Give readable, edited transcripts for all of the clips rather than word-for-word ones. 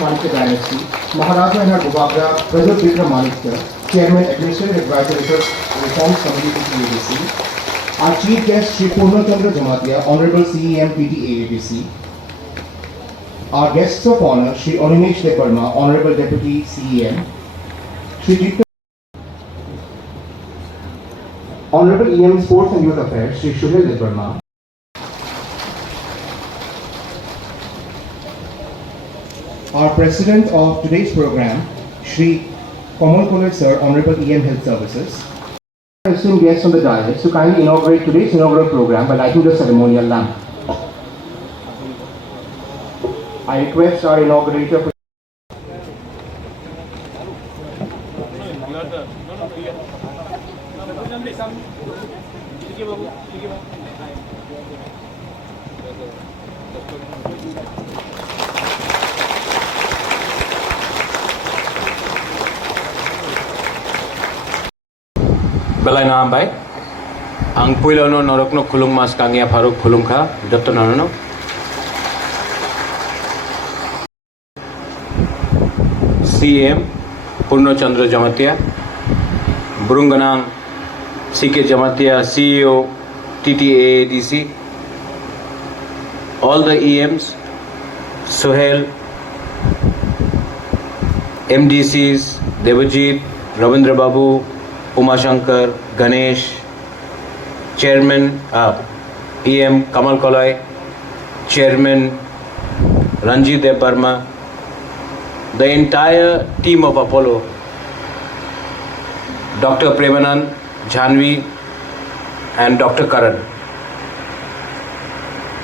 Manikya Dynasty, Maharaja Henry Bhubagra, Brother Vikramaditya, Chairman, Administrative Advisor, Reforms Committee to ADC. Our Chief Guest, Shri Purnachandra Jamatia, Honorable CEM PT ADC. Our Guests of Honor, Shri Animesh Debarma, Honorable Deputy CEM. Shri Jitendra, Honorable EM Sports and Youth Affairs, Shri Shuhil Debarma. Our President of today's program, Shri Kamal Kollar Sir, Honorable EM Health Services. Esteemed guests on the dais to kindly inaugurate today's inaugural program by lighting the ceremonial lamp. I request our inaugurator. Belai na ambay ang puilo no norok no khulung mas kangya faruk khulung kha joto no CM Purnachandra Jamatia Burunganang CK Jamatia CEO TTAADC, all the EMs, Suhail, MDCs, Devajit, Ravindra Babu, Umashankar, Ganesh, Chairman EM Kamal Kollar, Chairman Ranjit Debarma, the entire team of Apollo, Dr. Premanand, Janvi and Dr. Karan.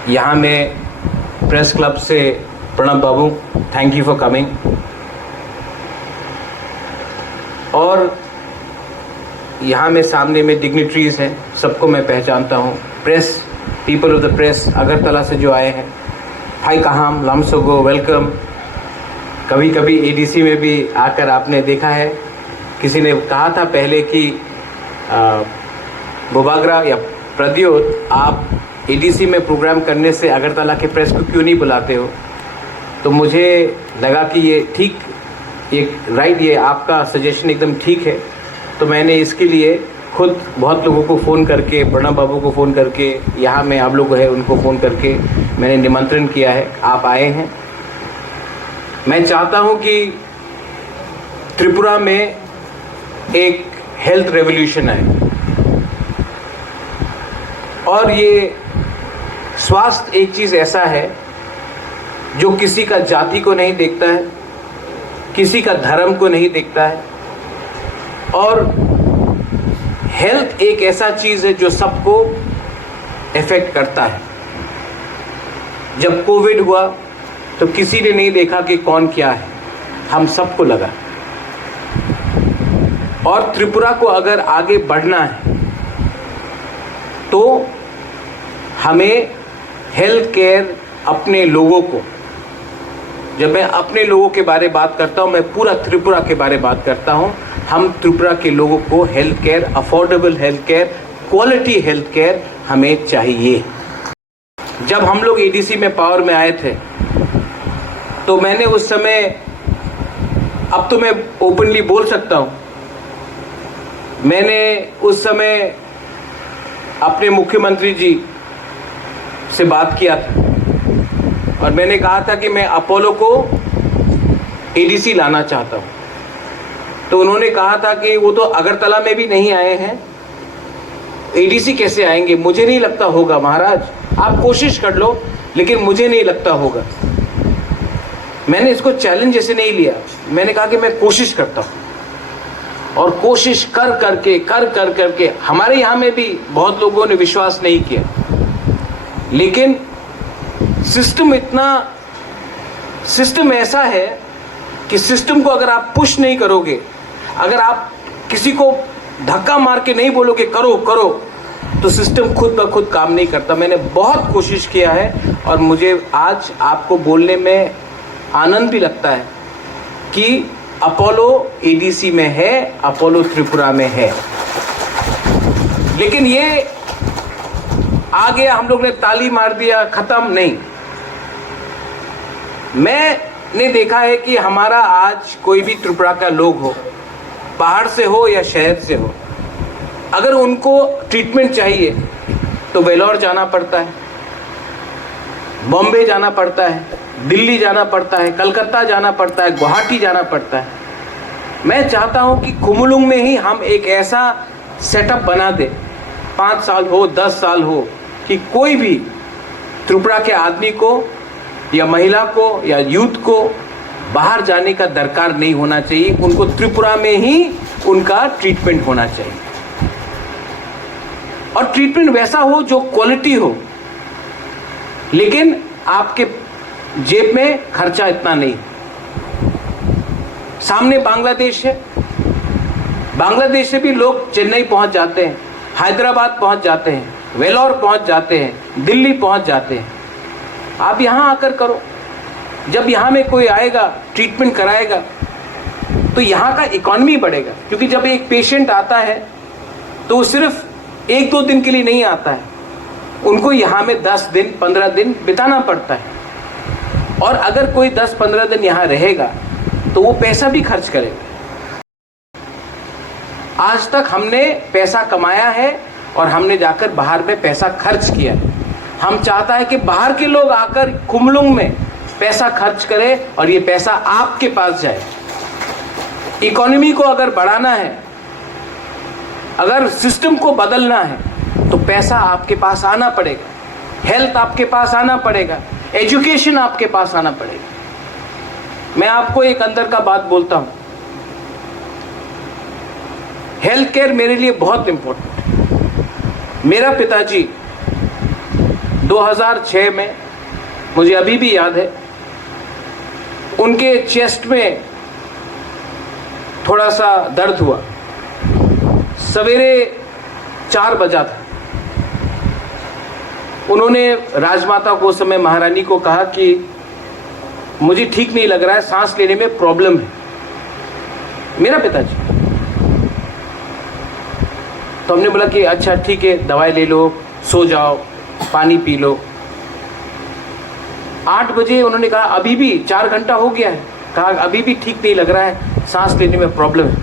यहाँ मैं press club से प्रणब बाबू, thank you for coming. और यहाँ में सामने में dignitaries हैं, सबको मैं पहचानता हूँ. Press, people of the press Agartala से जो आए हैं, हाई कहाम, लामसोगो, वेलकम. कभी कभी एडीसी में भी आकर आपने देखा है. किसी ने कहा था पहले कि बुबागरा या प्रद्योत, आप एडीसी में प्रोग्राम करने से अगरतला के प्रेस को क्यों नहीं बुलाते हो. तो मुझे लगा कि ये ठीक, ये आपका सजेशन एकदम ठीक है. तो मैंने इसके लिए खुद बहुत लोगों को फ़ोन करके, प्रणब बाबू को फ़ोन करके, यहाँ में आप लोग हैं उनको फ़ोन करके मैंने निमंत्रण किया है. आप आए हैं. मैं चाहता हूँ कि त्रिपुरा में एक हेल्थ रेवोल्यूशन आए. और ये स्वास्थ्य एक चीज़ ऐसा है जो किसी का जाति को नहीं देखता है, किसी का धर्म को नहीं देखता है. और हेल्थ एक ऐसा चीज़ है जो सबको इफेक्ट करता है. जब कोविड हुआ तो किसी ने नहीं देखा कि कौन क्या है, हम सबको लगा. और त्रिपुरा को अगर आगे बढ़ना है तो हमें हेल्थ केयर, अपने लोगों को, जब मैं अपने लोगों के बारे बात करता हूं, मैं पूरा त्रिपुरा के बारे बात करता हूं. हम त्रिपुरा के लोगों को health care, affordable health care, quality health care हमें चाहिए. जब हम लोग एडीसी में पावर में आए थे तो मैंने उस समय, अब तो मैं ओपनली बोल सकता हूं, मैंने उस समय अपने मुख्यमंत्री जी से बात किया था और मैंने कहा था कि मैं अपोलो को एडीसी लाना चाहता हूं. तो उन्होंने कहा था कि वो तो अगरतला में भी नहीं आए हैं, एडीसी कैसे आएंगे. मुझे नहीं लगता होगा महाराज, आप कोशिश कर लो, लेकिन मुझे नहीं लगता होगा. मैंने इसको चैलेंज जैसे नहीं लिया, मैंने कहा कि मैं कोशिश करता हूं. और कोशिश कर करके हमारे यहाँ में भी बहुत लोगों ने विश्वास नहीं किया. लेकिन सिस्टम ऐसा है कि सिस्टम को अगर आप पुश नहीं करोगे, अगर आप किसी को धक्का मार के नहीं बोलोगे करो, तो सिस्टम खुद ब खुद काम नहीं करता. मैंने बहुत कोशिश किया है और मुझे आज आपको बोलने में आनंद भी लगता है कि अपोलो एडीसी में है, अपोलो त्रिपुरा में है. लेकिन ये आ गया, हम लोग ने ताली मार दिया, खत्म नहीं। मैंने देखा है कि हमारा आज कोई भी त्रिपुरा का लोग हो, बाहर से हो या शहर से हो, अगर उनको ट्रीटमेंट चाहिए तो वेलोर जाना पड़ता है, बॉम्बे जाना पड़ता है, दिल्ली जाना पड़ता है, कलकत्ता जाना पड़ता है, गुवाहाटी जाना पड़ता है। मैं चाहता हूं कि खुमलुंग में ही हम एक ऐसा सेटअप बना दे, 5 साल हो, 10 साल हो, कि कोई भी त्रिपुरा के आदमी को या महिला को या यूथ को बाहर जाने का दरकार नहीं होना चाहिए। उनको त्रिपुरा में ही उनका ट्रीटमेंट होना चाहिए, और ट्रीटमेंट वैसा हो जो क्वालिटी हो, लेकिन आपके जेब में खर्चा इतना नहीं। सामने बांग्लादेश है, बांग्लादेश से भी लोग चेन्नई पहुंच जाते हैं, हैदराबाद पहुंच जाते हैं, वेलोर पहुंच जाते हैं, दिल्ली पहुंच जाते हैं। आप यहां आकर करो। जब यहां में कोई आएगा, ट्रीटमेंट कराएगा, तो यहां का इकोनॉमी बढ़ेगा। क्योंकि जब एक पेशेंट आता है तो वो सिर्फ 1-2 दिन के लिए नहीं आता है, उनको यहां में 10 दिन 15 दिन बिताना पड़ता है। और अगर कोई 10-15 दिन यहां रहेगा तो वो पैसा भी खर्च करेगा। आज तक हमने पैसा कमाया है और हमने जाकर बाहर में पैसा खर्च किया है। हम चाहता है कि बाहर के लोग आकर खुमलुंग में पैसा खर्च करें और ये पैसा आपके पास जाए। इकोनॉमी को अगर बढ़ाना है, अगर सिस्टम को बदलना है, तो पैसा आपके पास आना पड़ेगा, हेल्थ आपके पास आना पड़ेगा, एजुकेशन आपके पास आना पड़ेगा। मैं आपको एक अंदर का बात बोलता हूं, हेल्थ केयर मेरे लिए बहुत इंपॉर्टेंट है। मेरा पिताजी 2006 में, मुझे अभी भी याद है, उनके चेस्ट में थोड़ा सा दर्द हुआ। सवेरे 4 बजा था। उन्होंने राजमाता को उस समय महारानी को कहा कि मुझे ठीक नहीं लग रहा है, सांस लेने में प्रॉब्लम है। मेरा पिताजी। तो हमने बोला कि अच्छा ठीक है, दवाई ले लो, सो जाओ, पानी पी लो। 8 बजे उन्होंने कहा अभी भी 4 घंटा हो गया है, कहा अभी भी ठीक नहीं लग रहा है, सांस लेने में प्रॉब्लम है।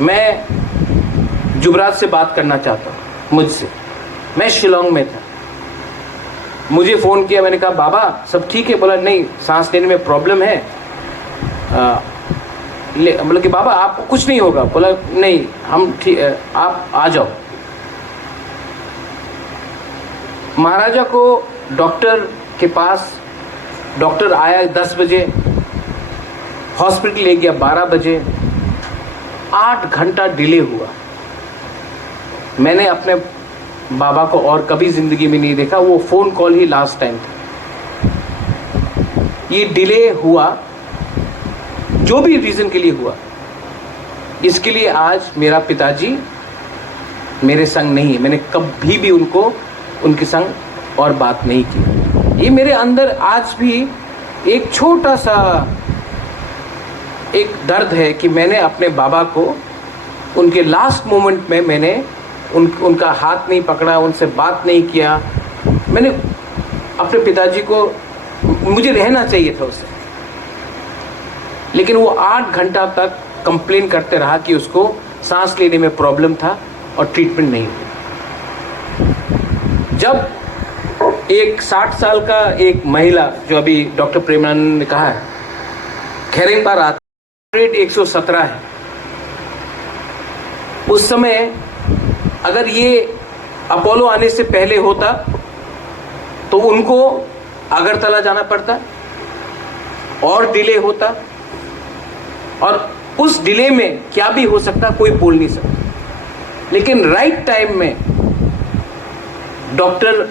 मैं जुबराज से बात करना चाहता हूँ, मुझसे। मैं शिलोंग में था, मुझे फ़ोन किया। मैंने कहा बाबा सब ठीक है? बोला नहीं, सांस लेने में प्रॉब्लम है। बोला कि बाबा आपको कुछ नहीं होगा? बोला नहीं, हम ठीक, आप आ जाओ। महाराजा को डॉक्टर के पास, डॉक्टर आया 10 बजे, हॉस्पिटल ले गया 12 बजे। 8 घंटा डिले हुआ। मैंने अपने बाबा को और कभी जिंदगी में नहीं देखा, वो फ़ोन कॉल ही लास्ट टाइम था। ये डिले हुआ, जो भी रीज़न के लिए हुआ, इसके लिए आज मेरा पिताजी मेरे संग नहीं है। मैंने कभी भी उनके संग और बात नहीं की। ये मेरे अंदर आज भी एक छोटा सा एक दर्द है कि मैंने अपने बाबा को उनके लास्ट मोमेंट में मैंने उनका हाथ नहीं पकड़ा, उनसे बात नहीं किया। मैंने अपने पिताजी को, मुझे रहना चाहिए था उससे, लेकिन वो 8 घंटा तक कंप्लेन करते रहा कि उसको सांस लेने में प्रॉब्लम था और ट्रीटमेंट नहीं हुआ। जब एक 60 साल का एक महिला, जो अभी डॉक्टर प्रेमानंद ने कहा है, खेरेंगबार आता, रेट 117 है। उस समय अगर ये अपोलो आने से पहले होता तो उनको अगरतला जाना पड़ता और डिले होता, और उस डिले में क्या भी हो सकता कोई बोल नहीं सकता। लेकिन राइट टाइम में डॉक्टर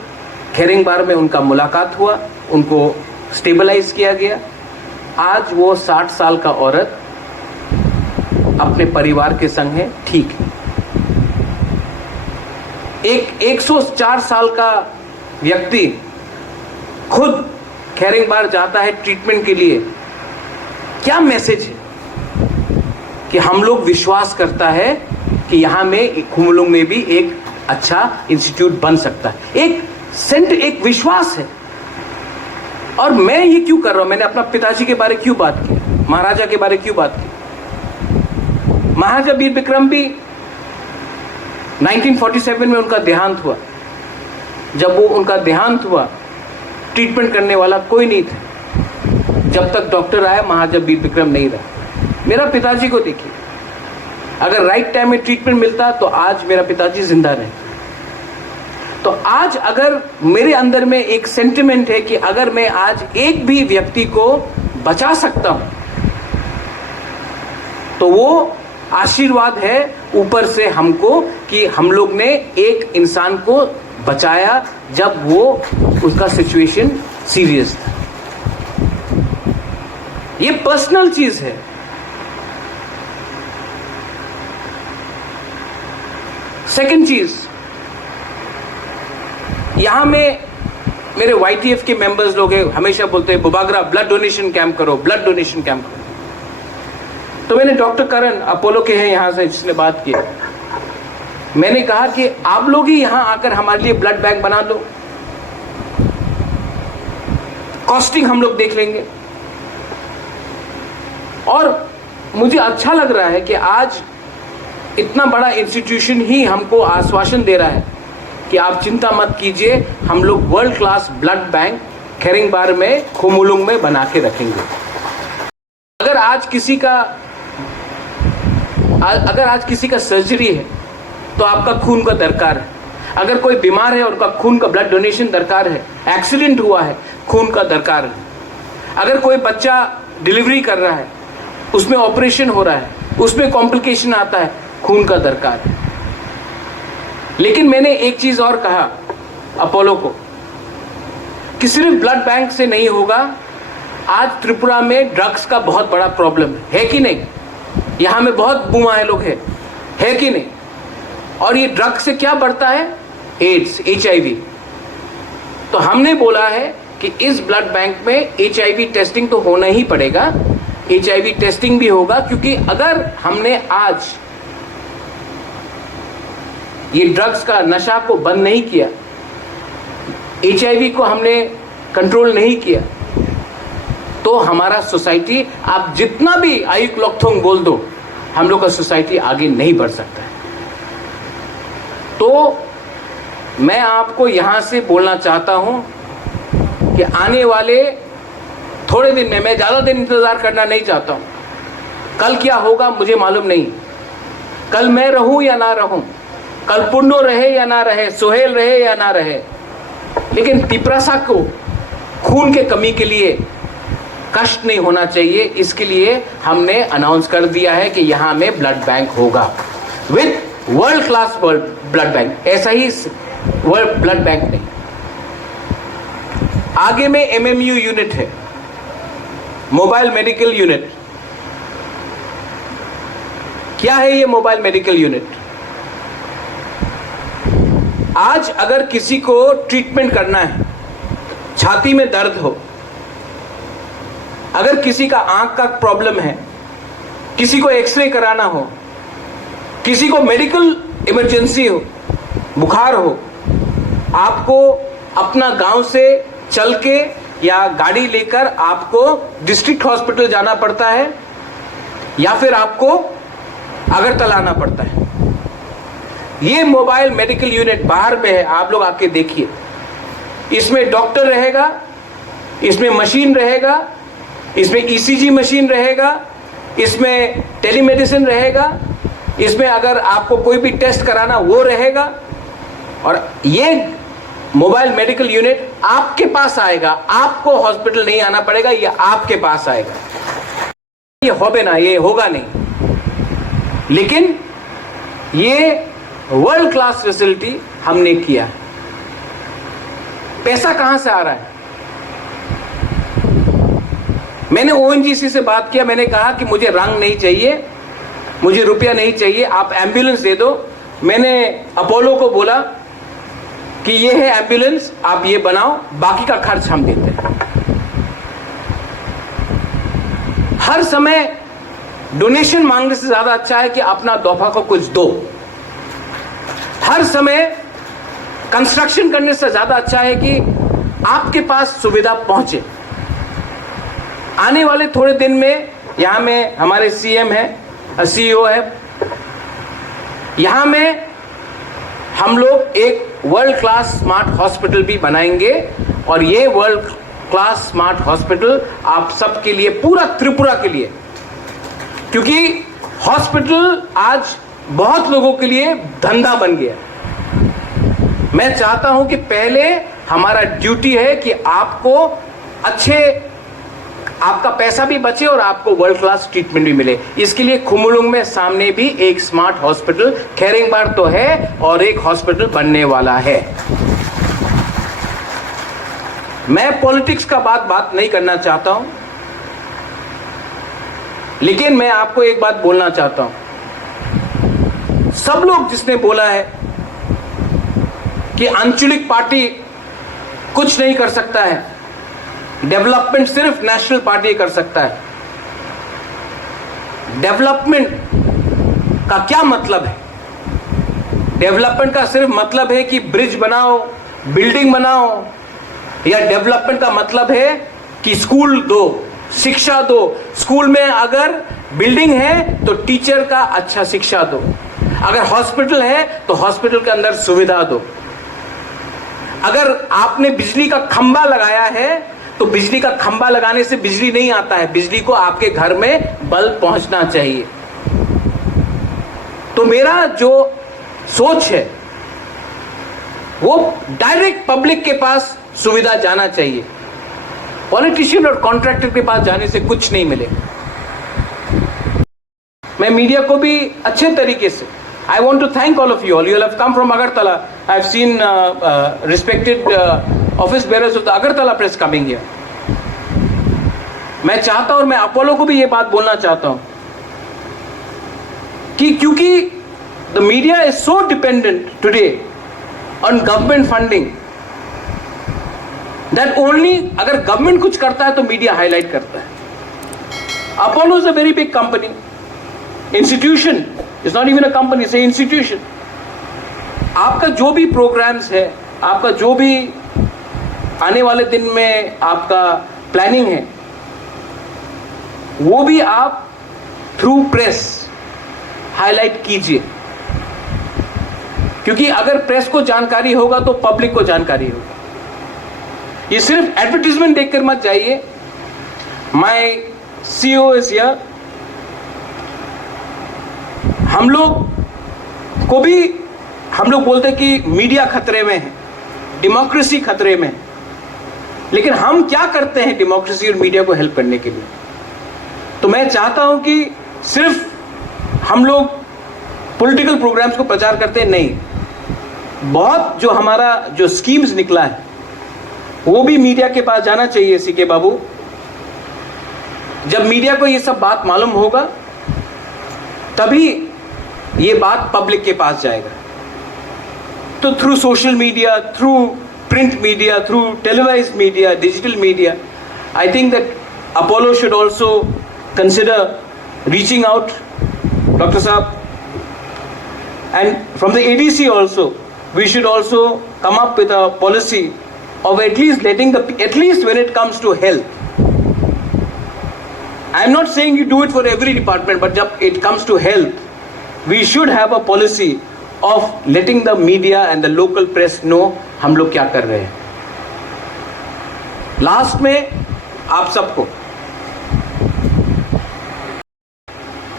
खेरेंगबार में उनका मुलाकात हुआ, उनको स्टेबलाइज किया गया। आज वो 60 साल का औरत अपने परिवार के संग है, ठीक है। एक 104 साल का व्यक्ति खुद खेरेंगबार जाता है ट्रीटमेंट के लिए। क्या मैसेज है कि हम लोग विश्वास करता है कि यहाँ में खुमलुंग में भी एक अच्छा इंस्टीट्यूट बन सकता है। एक विश्वास है। और मैं ये क्यों कर रहा हूं? मैंने अपना पिताजी के बारे क्यों बात की, महाराजा के बारे क्यों बात की? महाराजा वीर विक्रम भी 1947 में उनका देहांत हुआ। जब वो उनका देहांत हुआ, ट्रीटमेंट करने वाला कोई नहीं था। जब तक डॉक्टर आया, महाराजा वीर विक्रम नहीं रहा। मेरा पिताजी को देखिए, अगर राइट टाइम में ट्रीटमेंट मिलता तो आज मेरा पिताजी जिंदा रहे। तो आज अगर मेरे अंदर में एक सेंटिमेंट है कि अगर मैं आज एक भी व्यक्ति को बचा सकता हूं, तो वो आशीर्वाद है ऊपर से हमको कि हम लोग ने एक इंसान को बचाया जब वो उसका सिचुएशन सीरियस था। ये पर्सनल चीज है। सेकंड चीज, यहां में मेरे YTF के मेंबर्स लोग हैं, हमेशा बोलते हैं बुबागरा ब्लड डोनेशन कैंप करो, ब्लड डोनेशन कैंप करो। तो मैंने डॉक्टर करण अपोलो के हैं यहां से, जिसने बात की, मैंने कहा कि आप लोग ही यहां आकर हमारे लिए ब्लड बैंक बना दो, कॉस्टिंग हम लोग देख लेंगे। और मुझे अच्छा लग रहा है कि आज इतना बड़ा इंस्टीट्यूशन ही हमको आश्वासन दे रहा है कि आप चिंता मत कीजिए, हम लोग वर्ल्ड क्लास ब्लड बैंक खेरिंगबार में, खुमुलुंग में बना के रखेंगे। अगर आज किसी का सर्जरी है तो आपका खून का दरकार है। अगर कोई बीमार है और उनका खून का ब्लड डोनेशन दरकार है, एक्सीडेंट हुआ है, खून का दरकार है। अगर कोई बच्चा डिलीवरी कर रहा है, उसमें ऑपरेशन हो रहा है, उसमें कॉम्प्लिकेशन आता है, खून का दरकार है। लेकिन मैंने एक चीज और कहा अपोलो को कि सिर्फ ब्लड बैंक से नहीं होगा। आज त्रिपुरा में ड्रग्स का बहुत बड़ा प्रॉब्लम है कि नहीं? यहां में बहुत बुमाए लोग हैं, है कि नहीं? और ये ड्रग्स से क्या बढ़ता है? AIDS, HIV। तो हमने बोला है कि इस ब्लड बैंक में HIV टेस्टिंग तो होना ही पड़ेगा। HIV टेस्टिंग भी होगा, क्योंकि अगर हमने आज ये ड्रग्स का नशा को बंद नहीं किया, HIV को हमने कंट्रोल नहीं किया, तो हमारा सोसाइटी, आप जितना भी आयुक लोकथोंग बोल दो, हम लोग का सोसाइटी आगे नहीं बढ़ सकता है। तो मैं आपको यहां से बोलना चाहता हूं कि आने वाले थोड़े दिन में, मैं ज्यादा दिन इंतजार करना नहीं चाहता हूं। कल क्या होगा मुझे मालूम नहीं। कल मैं रहूं या ना रहूं, कल पुन्नो रहे या ना रहे, सोहेल रहे या ना रहे, लेकिन तिपरासा को खून के कमी के लिए कष्ट नहीं होना चाहिए। इसके लिए हमने अनाउंस कर दिया है कि यहां में ब्लड बैंक होगा with world class blood bank. ऐसा ही वर्ल्ड ब्लड बैंक नहीं, आगे में MMU यूनिट है, मोबाइल मेडिकल यूनिट। क्या है ये मोबाइल मेडिकल यूनिट? आज अगर किसी को ट्रीटमेंट करना है, छाती में दर्द हो, अगर किसी का आंख का प्रॉब्लम है, किसी को एक्सरे कराना हो, किसी को मेडिकल इमरजेंसी हो, बुखार हो, आपको अपना गांव से चल के या गाड़ी लेकर आपको डिस्ट्रिक्ट हॉस्पिटल जाना पड़ता है, या फिर आपको अगरतला आना पड़ता है। ये मोबाइल मेडिकल यूनिट बाहर में है, आप लोग आके देखिए। इसमें डॉक्टर रहेगा, इसमें मशीन रहेगा, इसमें ECG मशीन रहेगा, इसमें टेलीमेडिसिन रहेगा, इसमें अगर आपको कोई भी टेस्ट कराना वो रहेगा। और ये मोबाइल मेडिकल यूनिट आपके पास आएगा, आपको हॉस्पिटल नहीं आना पड़ेगा, ये आपके पास आएगा। ये होबे ना, ये होगा नहीं, लेकिन ये वर्ल्ड क्लास फैसिलिटी हमने किया। पैसा कहां से आ रहा है? मैंने ONGC से बात किया, मैंने कहा कि मुझे रंग नहीं चाहिए, मुझे रुपया नहीं चाहिए, आप एम्बुलेंस दे दो। मैंने अपोलो को बोला कि ये है एम्बुलेंस, आप ये बनाओ, बाकी का खर्च हम देते हैं। हर समय डोनेशन मांगने से ज्यादा अच्छा है कि अपना तोहफा को कुछ दो। हर समय कंस्ट्रक्शन करने से ज्यादा अच्छा है कि आपके पास सुविधा पहुंचे। आने वाले थोड़े दिन में यहां में हमारे सीएम है, सीईओ है, यहां में हम लोग एक वर्ल्ड क्लास स्मार्ट हॉस्पिटल भी बनाएंगे और ये वर्ल्ड क्लास स्मार्ट हॉस्पिटल आप सबके लिए, पूरा त्रिपुरा के लिए, क्योंकि हॉस्पिटल आज बहुत लोगों के लिए धंधा बन गया। मैं चाहता हूं कि पहले हमारा ड्यूटी है कि आपको आपका पैसा भी बचे और आपको वर्ल्ड क्लास ट्रीटमेंट भी मिले। इसके लिए खुमुलुंग में सामने भी एक स्मार्ट हॉस्पिटल खैरिंगबार तो है और एक हॉस्पिटल बनने वाला है। मैं पॉलिटिक्स का बात नहीं करना चाहता हूं, लेकिन मैं आपको एक बात बोलना चाहता हूं। सब लोग जिसने बोला है कि आंचलिक पार्टी कुछ नहीं कर सकता है, डेवलपमेंट सिर्फ नेशनल पार्टी कर सकता है। डेवलपमेंट का क्या मतलब है? डेवलपमेंट का सिर्फ मतलब है कि ब्रिज बनाओ, बिल्डिंग बनाओ, या डेवलपमेंट का मतलब है कि स्कूल दो, शिक्षा दो। स्कूल में अगर बिल्डिंग है तो टीचर का अच्छा शिक्षा दो, अगर हॉस्पिटल है तो हॉस्पिटल के अंदर सुविधा दो। अगर आपने बिजली का खंभा लगाया है तो बिजली का खंभा लगाने से बिजली नहीं आता है, बिजली को आपके घर में बल्ब पहुंचना चाहिए। तो मेरा जो सोच है वो डायरेक्ट पब्लिक के पास सुविधा जाना चाहिए। पॉलिटिशियन और कॉन्ट्रैक्टर के पास जाने से कुछ नहीं मिले। मैं मीडिया को भी अच्छे तरीके से, I want to thank all of you all. You all have come from Agartala. I've seen respected office bearers of the Agartala press coming here. मैं चाहता हूं और मैं अपोलो को भी ये बात बोलना चाहता हूं कि क्योंकि the media is so dependent today on government funding that only अगर government कुछ करता है तो media highlight करता है। Apollo is a very big company, institution. It's not even a company, it's an institution. आपका जो भी प्रोग्राम्स है, आपका जो भी आने वाले दिन में आपका प्लानिंग है, वो भी आप थ्रू प्रेस हाईलाइट कीजिए, क्योंकि अगर प्रेस को जानकारी होगा तो पब्लिक को जानकारी होगी। ये सिर्फ एडवर्टीजमेंट देखकर मत जाइए। My CEO is here. हम लोग बोलते हैं कि मीडिया खतरे में है, डेमोक्रेसी खतरे में है, लेकिन हम क्या करते हैं डेमोक्रेसी और मीडिया को हेल्प करने के लिए? तो मैं चाहता हूं कि सिर्फ हम लोग पॉलिटिकल प्रोग्राम्स को प्रचार करते हैं, नहीं, बहुत जो हमारा जो स्कीम्स निकला है वो भी मीडिया के पास जाना चाहिए। सीके बाबू, जब मीडिया को ये सब बात मालूम होगा तभी ये बात पब्लिक के पास जाएगा। तो through social media, through print media, through televised media, digital media, I think that Apollo should also consider reaching out, doctor साहब, and from the ADC also we should also come up with a policy of at least letting at least when it comes to health, I am not saying you do it for every department, but जब it comes to health we should have a policy of letting the media and the local press know हम लोग क्या कर रहे हैं। Last में आप सबको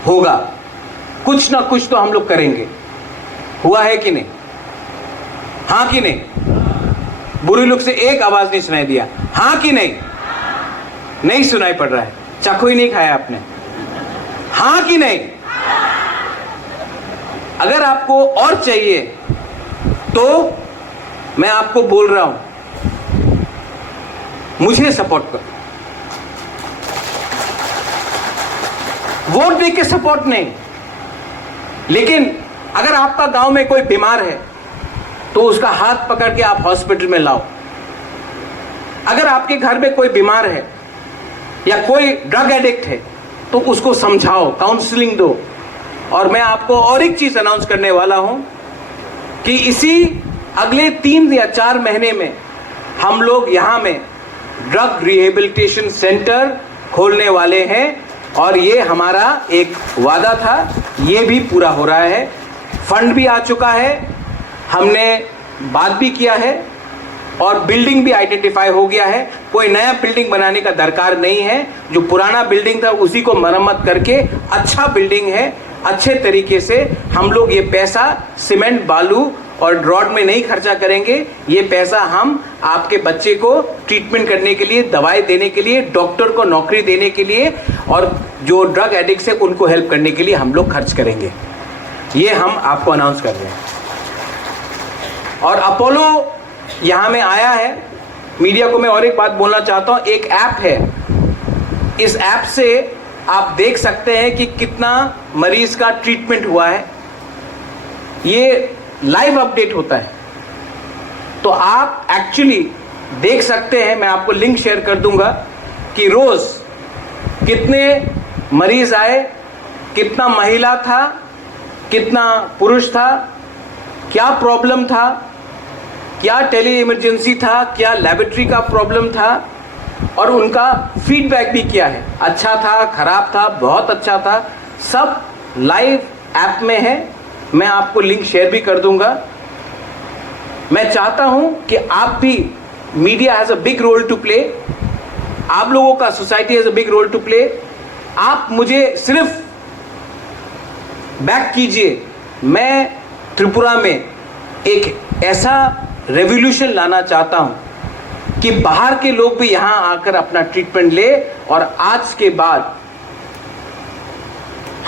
होगा कुछ ना कुछ तो हम लोग करेंगे। हुआ है कि नहीं? हाँ कि नहीं? बुरी लोग से एक आवाज नहीं सुनाई दिया। हाँ कि नहीं? नहीं सुनाई पड़ रहा है। चाकू ही नहीं खाया आपने। हाँ कि नहीं? अगर आपको और चाहिए तो मैं आपको बोल रहा हूं, मुझे सपोर्ट करो। वोट देके सपोर्ट नहीं, लेकिन अगर आपका गांव में कोई बीमार है तो उसका हाथ पकड़ के आप हॉस्पिटल में लाओ। अगर आपके घर में कोई बीमार है या कोई ड्रग एडिक्ट है तो उसको समझाओ, काउंसलिंग दो। और मैं आपको और एक चीज अनाउंस करने वाला हूं कि इसी अगले 3 या 4 महीने में हम लोग यहाँ में ड्रग रिहेबिलिटेशन सेंटर खोलने वाले हैं और ये हमारा एक वादा था, ये भी पूरा हो रहा है। फंड भी आ चुका है, हमने बात भी किया है और बिल्डिंग भी आइडेंटिफाई हो गया है। कोई नया बिल्डिंग बनाने का दरकार नहीं है, जो पुराना बिल्डिंग था उसी को मरम्मत करके अच्छा बिल्डिंग है, अच्छे तरीके से हम लोग ये पैसा सीमेंट बालू और रॉड में नहीं खर्चा करेंगे। ये पैसा हम आपके बच्चे को ट्रीटमेंट करने के लिए, दवाई देने के लिए, डॉक्टर को नौकरी देने के लिए और जो ड्रग एडिक्ट्स है उनको हेल्प करने के लिए हम लोग खर्च करेंगे। ये हम आपको अनाउंस कर रहे हैं। और अपोलो यहाँ में आया है, मीडिया को मैं और एक बात बोलना चाहता हूँ, एक ऐप है, इस ऐप से आप देख सकते हैं कि कितना मरीज का ट्रीटमेंट हुआ है, ये लाइव अपडेट होता है। तो आप एक्चुअली देख सकते हैं, मैं आपको लिंक शेयर कर दूंगा कि रोज कितने मरीज आए, कितना महिला था, कितना पुरुष था, क्या प्रॉब्लम था, क्या टेली इमरजेंसी था, क्या लेबोरेटरी का प्रॉब्लम था और उनका फीडबैक भी किया है, अच्छा था, खराब था, बहुत अच्छा था, सब लाइव ऐप में है। मैं आपको लिंक शेयर भी कर दूंगा। मैं चाहता हूं कि आप भी, media has a big role to play, आप लोगों का, society has a big role to play. आप मुझे सिर्फ बैक कीजिए। मैं त्रिपुरा में एक ऐसा रेवोल्यूशन लाना चाहता हूं कि बाहर के लोग भी यहां आकर अपना ट्रीटमेंट ले और आज के बाद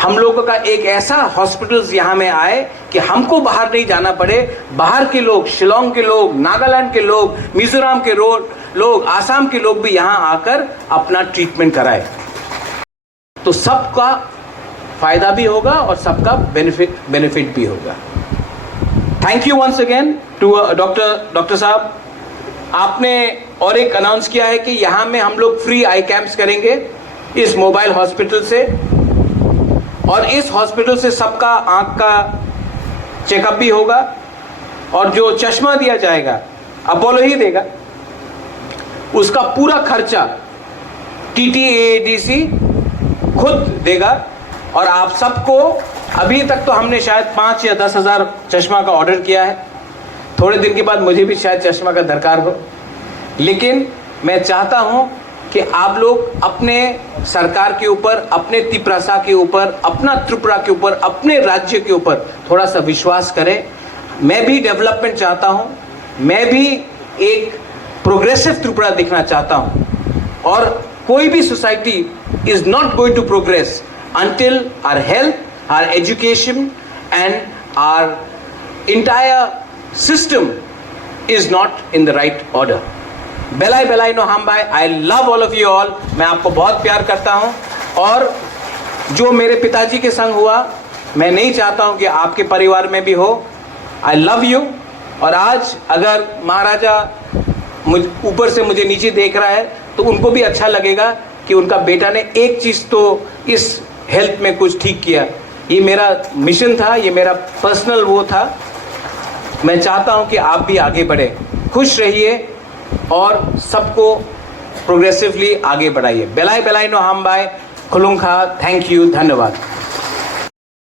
हम लोगों का एक ऐसा हॉस्पिटल्स यहां में आए कि हमको बाहर नहीं जाना पड़े। बाहर के लोग, शिलोंग के लोग, नागालैंड के लोग, मिजोरम के लोग, आसाम के लोग भी यहां आकर अपना ट्रीटमेंट कराए। तो सबका फायदा भी होगा और सबका बेनिफिट भी होगा। Thank you once again to doctor साहब। आपने और एक अनाउंस किया है कि यहाँ में हम लोग फ्री आई कैंप्स करेंगे इस मोबाइल हॉस्पिटल से, और इस हॉस्पिटल से सबका आंख का चेकअप भी होगा और जो चश्मा दिया जाएगा अपोलो ही देगा, उसका पूरा खर्चा TTAADC खुद देगा। और आप सबको, अभी तक तो हमने शायद 5 या 10 हज़ार चश्मा का ऑर्डर किया है, थोड़े दिन के बाद मुझे भी शायद चश्मा का दरकार हो, लेकिन मैं चाहता हूं कि आप लोग अपने सरकार के ऊपर, अपने तिप्रासा के ऊपर, अपना त्रिपुरा के ऊपर, अपने राज्य के ऊपर थोड़ा सा विश्वास करें। मैं भी डेवलपमेंट चाहता हूं, मैं भी एक प्रोग्रेसिव त्रिपुरा दिखना चाहता हूं, और कोई भी society is not going to progress until our health, our education and our entire system is not in the right order. बेलाई बेलाई नो हम भाई, I love all of you all. मैं आपको बहुत प्यार करता हूँ, और जो मेरे पिताजी के संग हुआ मैं नहीं चाहता हूँ कि आपके परिवार में भी हो। I love you। और आज अगर महाराजा ऊपर से मुझे नीचे देख रहा है तो उनको भी अच्छा लगेगा कि उनका बेटा ने एक चीज़ तो इस हेल्थ में कुछ ठीक किया। ये मेरा मिशन था, ये मेरा पर्सनल वो था। मैं चाहता हूं कि आप भी आगे बढ़े, खुश रहिए और सबको प्रोग्रेसिवली आगे बढ़ाइए। बेलाई बेलाई नो हम बाय खुलुंखा। थैंक यू, धन्यवाद।